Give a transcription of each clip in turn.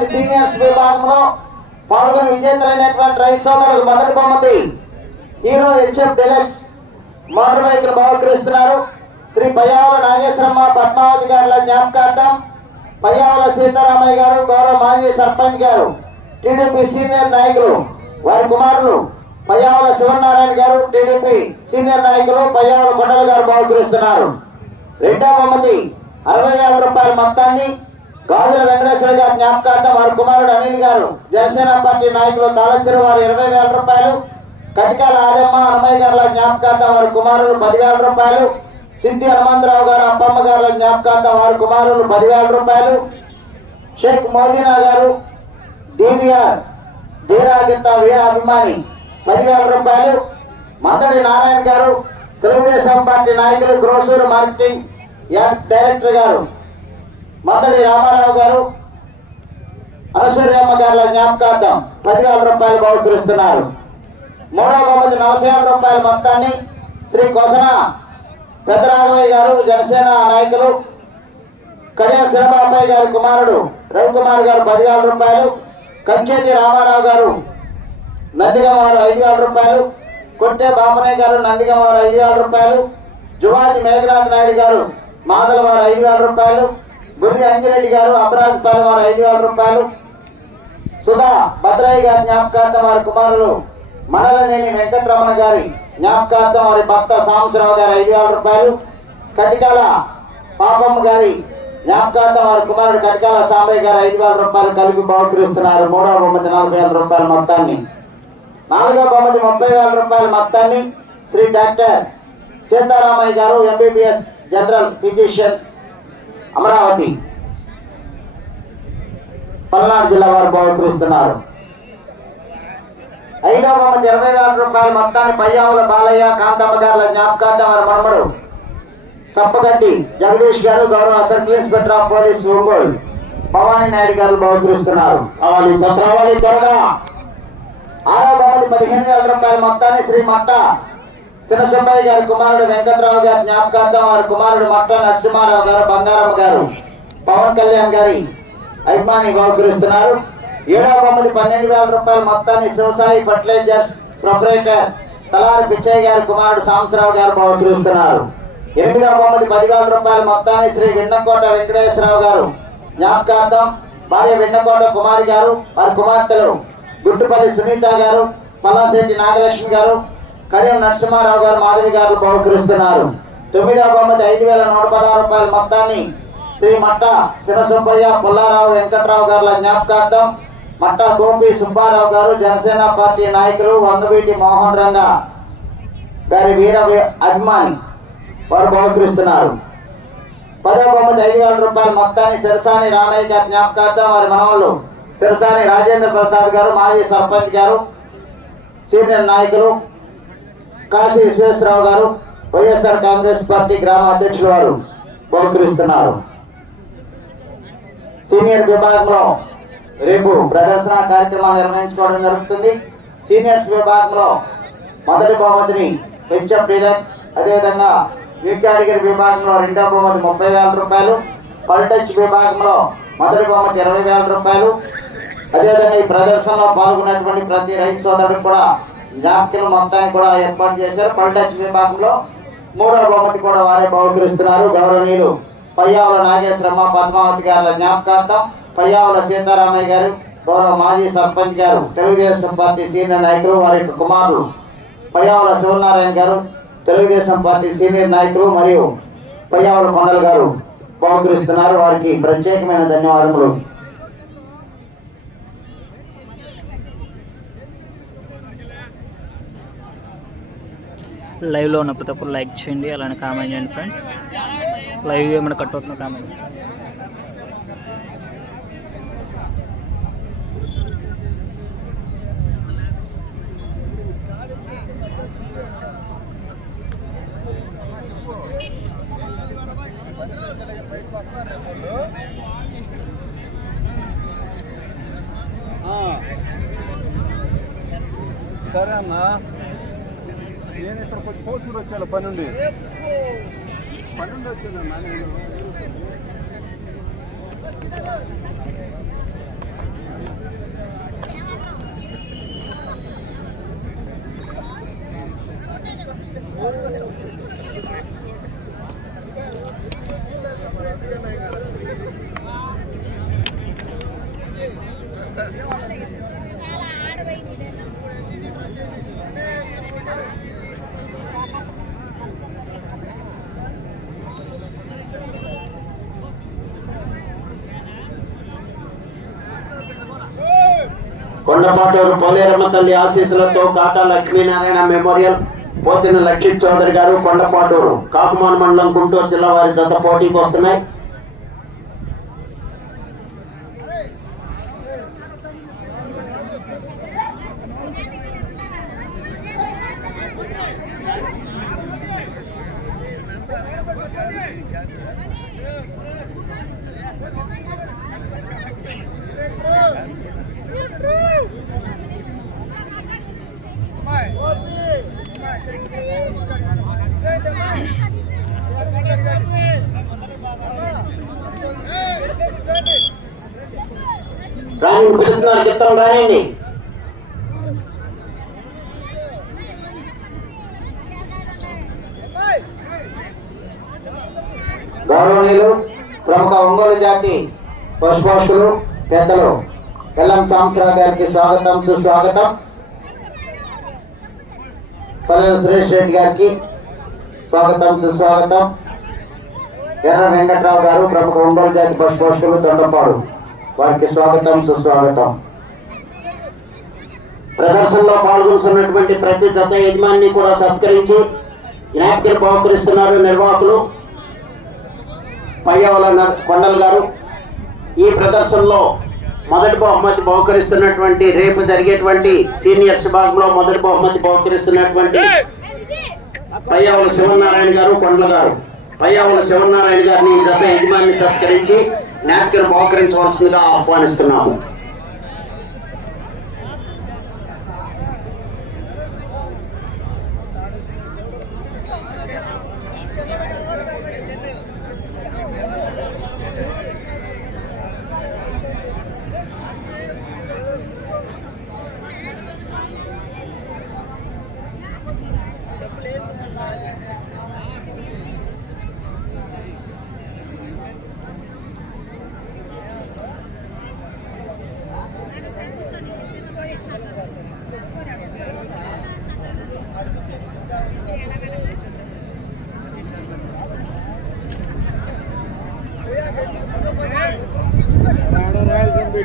జరిగినటువంటి సీనియర్స్ విభాగంలో పాల్గొని విజేతలైనటువంటి రైతు సోదరులు మొదటి బహుమతి Hero HF deluxe motor bike బహుకరిస్తున్నారు. Shri Payyavula Nageswaramma Padmavathi గారుల జ్ఞాపకార్థం పయ్యావుల సీతారామయ్య గారు గౌరవ మాజీ సర్పంచ్ గారు టీడీపీ సీనియర్ నాయకులు వారి కుమారులు పయ్యావుల శివనారాయణ గారు టీడీపీ సీనియర్ నాయకులు పయ్యావుల కొండల గారు బహుకరిస్తున్నారు. రెండవ బహుమతి అరవై వేల రూపాయల మొత్తాన్ని గాజుల వెంకటేశ్వర గారి జ్ఞాపకార్థం వారి కుమారుడు అనిల్ గారు జనసేన పార్టీ నాయకులు తాళచిరు వారు ఇరవై వేల రూపాయలు కటికాల ఆదమ్మ అమ్మాయి గారుల జ్ఞాపకార్థం వారి కుమారులు పదివేల రూపాయలు సిద్ధి హనుమంతరావు గారు అప్పమ్మ గారుల జ్ఞాపకార్థం వారి కుమారులు పదివేల రూపాయలు షేక్ మోదీనా గారు డివిఆర్ వీరాగిత్త వీర అభిమాని పదివేల రూపాయలు మందడి నారాయణ గారు తెలుగుదేశం పార్టీ నాయకులు గ్రోసూరు మార్కెటింగ్ డైరెక్టర్ గారు మందడి రామారావు గారు అనసూర్యమ్మ గారుల జ్ఞాపకార్థం పదివేల రూపాయలు బహుకరిస్తున్నారు. మూడవ బహుమతి నలభై ఆరు రూపాయల మొత్తాన్ని శ్రీ కొసన పెద్దరాఘవయ్య గారు జనసేన నాయకులు కడియం శివబాబాయ్ గారి కుమారుడు రవికుమార్ గారు పదివేల రూపాయలు కంచేటి రామారావు గారు నందిగం వారు ఐదు వేల రూపాయలు కొట్టే బాపనయ్య గారు నందిగం వారు ఐదు వేల రూపాయలు జువాజి మేఘరాజ్ నాయుడు గారు మాదల వారు ఐదు వేల రూపాయలు గుర్రి అంజిరెడ్డి గారు అమరాజపాలెం వారు ఐదు వేల రూపాయలు. సుధా భద్రయ్య గారి జ్ఞాపకార్థం వారి కుమారులు మండలనేని వెంకటరమణ గారి జ్ఞాపకార్థం వారి భర్త సాంబశ్రావు గారు ఐదు వేల రూపాయలు. కటికాల పాపమ్మ గారి జ్ఞాపకార్థం వారి కుమారుడు కటికాల సాంబయ్య గారు ఐదు వేల రూపాయలు కలిపి బహుకరిస్తున్నారు. మూడవ బహుమతి నలభై వేల రూపాయల మొత్తాన్ని. నాలుగవ బహుమతి ముప్పై వేల రూపాయల మొత్తాన్ని Shri doctor Sitaramayya garu MBBS general physician Amaravati. Palnadu జిల్లా వారు బహుకరిస్తున్నారు. ఐదవ బహుమతి ఇరవై వేల రూపాయల మొత్తాన్ని పయ్యావుల బాలయ్య కాంతమ్మ గారుల జ్ఞాపకార్థం వారి మనమడు. సప్పగడ్డి జగదీష్ గారు గౌరవ circle inspector of police Ongole. Bhavani Naidu garu బహుకరిస్తున్నారు. రావాలి త్వరగా. ఆరో బహుమతి పదిహేను వేల రూపాయల మొత్తాన్ని శ్రీ మట్ట శినసుబ్బయ్య గారి కుమారుడు వెంకట్రావు గారి జ్ఞాపకార్థం వారి కుమారుడు మట్ట నరసింహారావు గారు బంగారమ్మ గారు పవన్ కళ్యాణ్ గారి అభిమాని గౌరవిస్తున్నారు ఏడవ బొమ్మది పన్నెండు వేల రూపాయల మొత్తాన్ని శివసాయి ఫర్టిలైజర్స్ ప్రొపరేటర్ తలారి పిచ్చయ్య గారి కుమారుడు సాంసరావు గారు గౌరవిస్తున్నారు ఎనిమిదవ బొమ్మది పదివేల రూపాయల మొత్తాన్ని శ్రీ విన్నకోట వెంకటేశ్వరరావు గారు జ్ఞాపకార్థం. భార్య విన్నకోట కుమారి గారు వారి కుమార్తెలు గుట్టుపల్లి సునీత గారు పల్లాశెట్టి నాగలక్ష్మి గారు కడియం నరసింహారావు గారు మాధవి గారు బహుకరిస్తున్నారు. తొమ్మిదవ బహుమతి ఐదు వేల నూట పదహారు రూపాయల మొత్తాన్ని శ్రీ మట్ట శిరసుబ్బయ్య పుల్లారావు వెంకట్రావు గారుల జ్ఞాపకార్థం మట్ట గోపి సుబ్బారావు గారు జనసేన పార్టీ నాయకులు వంగవీటి మోహన్ రంగ గారి వీర అభిమాని వారు బహుకరిస్తున్నారు. పదవ బొమ్మది ఐదు వేల రూపాయల మొత్తాన్ని సిరసాని రామయ్య గారి జ్ఞాపకార్థం వారి మనవాళ్ళు సిరసాని రాజేంద్ర ప్రసాద్ గారు మాజీ సర్పంచ్ గారు సీనియర్ నాయకులు కాశీ విశ్వేశ్వరరావు గారు వైఎస్ఆర్ కాంగ్రెస్ పార్టీ గ్రామ అధ్యక్షుల వారు బహుకరిస్తున్నారు. సీనియర్ విభాగంలో రేపు ప్రదర్శన కార్యక్రమాలు నిర్వహించుకోవడం జరుగుతుంది. సీనియర్స్ విభాగంలో మొదటి బహుమతిని హెచ్ఎఫ్ డీలక్స్ అదేవిధంగా యూ కేటగిరీ విభాగంలో రెండవ బహుమతి ముప్పై వేల రూపాయలు పల్టచ్ విభాగంలో మొదటి బహుమతి ఇరవై వేల రూపాయలు. అదేవిధంగా ఈ ప్రదర్శనలో పాల్గొన్నటువంటి ప్రతి రైతు సోదరుడు కూడా జ్ఞాపకం మొత్తాన్ని కూడా ఏర్పాటు చేశారు. పల్టచ్ విభాగంలో మూడవ బహుమతి కూడా వారే బహుకరిస్తున్నారు. గౌరవనీయులు పయ్యావుల నాగేశ్వరమ్మ పద్మావతి గారి జ్ఞాపకార్థం పయ్యావుల సీతారామయ్య గారు గౌరవ మాజీ సర్పంచ్ గారు తెలుగుదేశం పార్టీ సీనియర్ నాయకులు వారి యొక్క కుమారులు పయ్యావుల శివనారాయణ గారు తెలుగుదేశం పార్టీ సీనియర్ నాయకులు మరియు పయ్యావుల కొండలు గారు బహుకరిస్తున్నారు. వారికి ప్రత్యేకమైన ధన్యవాదములు. లైవ్లో ఉన్న ప్రతి ఒక్కరు లైక్ చేయండి అలానే కామెంట్ చేయండి ఫ్రెండ్స్ లైవ్ ఏమైనా కట్ అవుతున్నా కామెంట్ సరే అమ్మా నేను ఇక్కడ కొంచెం పోసుకుని వచ్చాను పన్నెండు పన్నెండు వచ్చాను ఎర్రమాటూరు పోలేరమ్మ తల్లి ఆశీస్సులతో కాకా లక్ష్మీనారాయణ మెమోరియల్ పోతిన లక్ష్మీ చౌదరి గారు కొండపాటూరు కాకుమాన్ మండలం గుంటూరు జిల్లా వారి జత పోటీ కోసమే రాని పిలుస్తున్నారు చిత్తం రాయండి గౌరవనీయులు ప్రముఖ ఒంగోలు జాతి పశుపోషకులు పెద్దలు ఎల్లం సాంసరావు గారికి స్వాగతం సుస్వాగతం. పల్లెల సురేష్ రెడ్డి గారికి స్వాగతం సుస్వాగతం. ఎర్ర వెంకట్రావు గారు ప్రముఖ ఒంగోలు జాతి పశుపోషకులు తొండపాడు వారికి స్వాగతం సుస్వాగతం. ప్రదర్శనలో పాల్గొంటున్నటువంటి ప్రతి జత యజమాని కూడా సత్కరించి జ్ఞాపికలు బహుకరిస్తున్నారు నిర్వాహకులు పయ్యవల కొండలు గారు. ఈ ప్రదర్శనలో మొదటి బహుమతి బహుకరిస్తున్నటువంటి రేపు జరిగేటువంటి సీనియర్స్ విభాగంలో మొదటి బహుమతి బహుకరిస్తున్నటువంటి పయ్యావుల శివనారాయణ గారు కొండల గారు. పయ్యావుల శివనారాయణ గారిని ఈ జత యజమాని సత్కరించి జ్ఞాపికలు మోకరించవలసిందిగా ఆహ్వానిస్తున్నాము.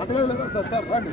అట్లేదు లేదా సార్ సార్ రండి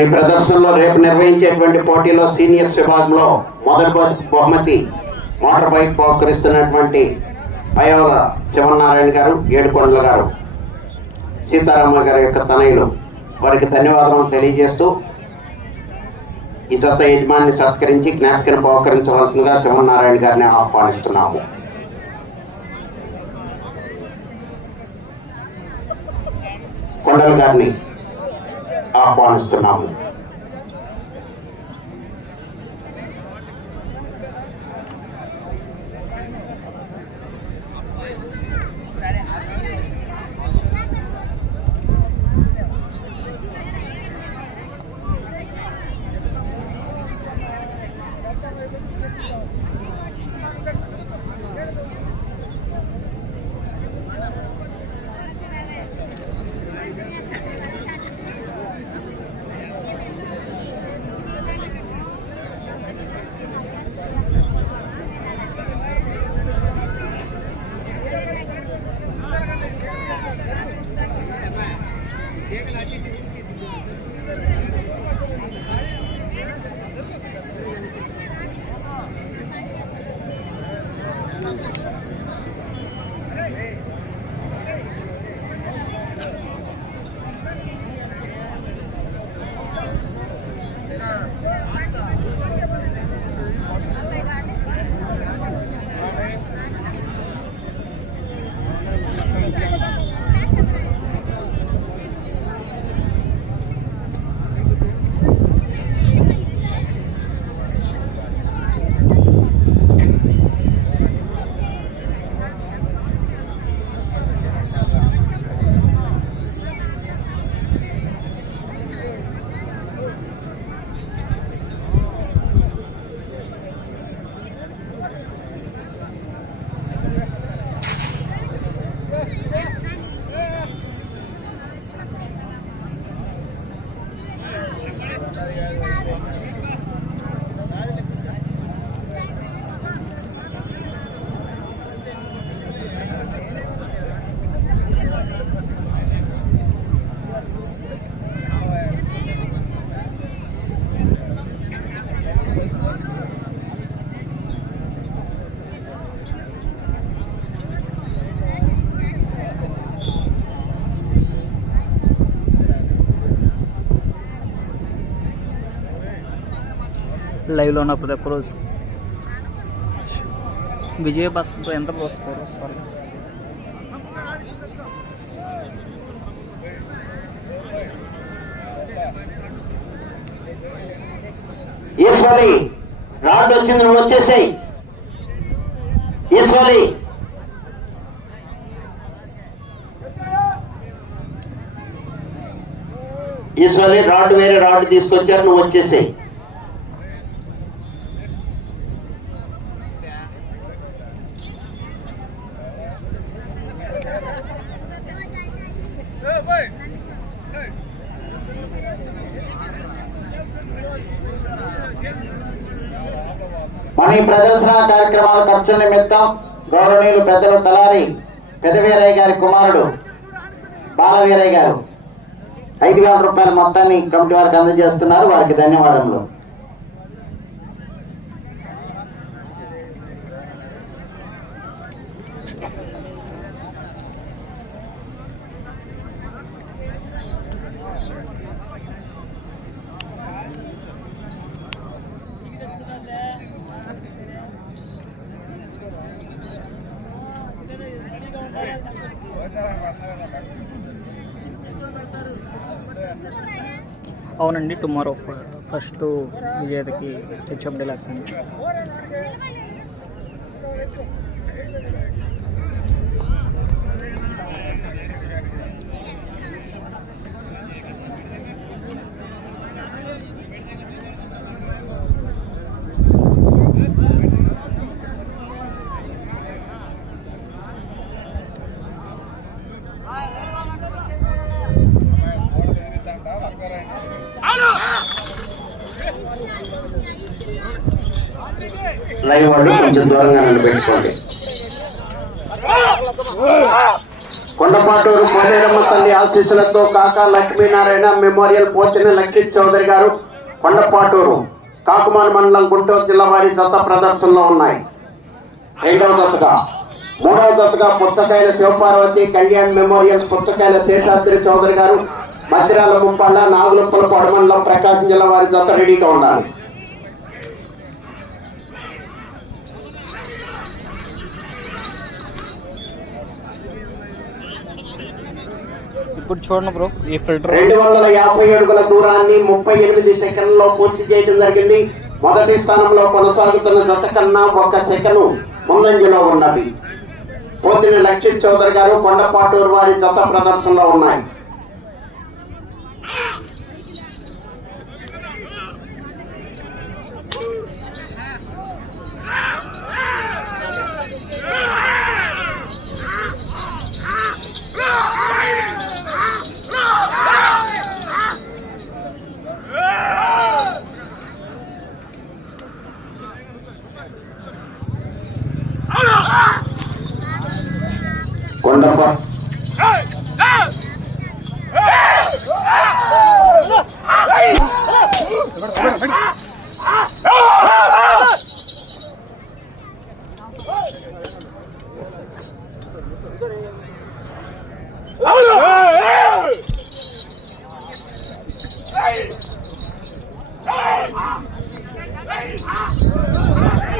ఈ ప్రదర్శనలో రేపు నిర్వహించేటువంటి పోటీలో సీనియర్స్ విభాగంలో మొదటి బహుమతి మోటార్ బైక్ పోకరిస్తున్నటువంటి పయోల శివనారాయణ గారు ఏడుకొండల గారు సీతారామ గారి యొక్క తనయులు. వారికి ధన్యవాదాలు తెలియజేస్తూ ఈ జత యజమాని సత్కరించి జ్ఞాపికను పోకరించవలసిందిగా శివనారాయణ గారిని ఆహ్వానిస్తున్నాము. కొండల గారిని ఆహ్వానిస్తున్నాము एक लाख లైవ్లో ఉన్న ప్రతి ఒక్కరు విజయ భాస్కర్ ఎంత పోసుకోరు ఈశ్వరి రాడ్ వచ్చింది నువ్వు వచ్చేసాయి. ఈశ్వరి. ఈశ్వరి రాడ్ వేరే రాడ్ తీసుకొచ్చారు నువ్వు వచ్చేసాయి. మన ఈ ప్రదర్శన కార్యక్రమాల ఖర్చు నిమిత్తం గౌరవనీయులు పెద్దలు తలారి పెదవీరయ్య గారి కుమారుడు బాలవీరయ్య గారు. ఐదు వేల రూపాయల మొత్తాన్ని కమిటీ వారికి అందజేస్తున్నారు. వారికి ధన్యవాదములు. అవునండి టుమారో ఫస్ట్ విజేతకి హెచ్ఎఫ్ డిలాక్స్ అండి. లైవ్ వాళ్ళు కొంచెం దూరంగా నిలబెట్టుకోండి కొండపాటూరు కోటేరమ్మ తల్లి ఆశీస్సులతో కాకా లక్ష్మీనారాయణ మెమోరియల్ పోచిన లక్ష్మీ చౌదరి గారు కొండపాటూరు కాకుమాన్ మండలం గుంటూరు జిల్లా వారి దత్త ప్రదర్శనలో ఉన్నాయి. రెండవ దత్తగా మూడవ దత్తగా పుస్తకాయల శివపార్వతి కళ్యాణ్ మెమోరియల్ పుస్తకాయల శేషాద్రి చౌదరి గారు మధ్యరాల ముప్పాళ్ళ నాగులప్పల పొడమండలం ప్రకాశం జిల్లా వారి దత్త రెడీగా ఉండాలి. ఇప్పుడు చూడండి బ్రో ఈ ఫిల్టర్. రెండు వందల యాభై అడుగుల దూరాన్ని ముప్పై ఎనిమిది సెకండ్లలో పూర్తి చేయడం జరిగింది. మొదటి స్థానంలో కొనసాగుతున్న జత కన్నా ఒక సెకను ముందంజలో ఉన్నది. పోతిన లక్ష్మీ చౌదరి గారు కొండపాటూరు వారి జత ప్రదర్శనలో ఉన్నాయి. కొండపా Hey!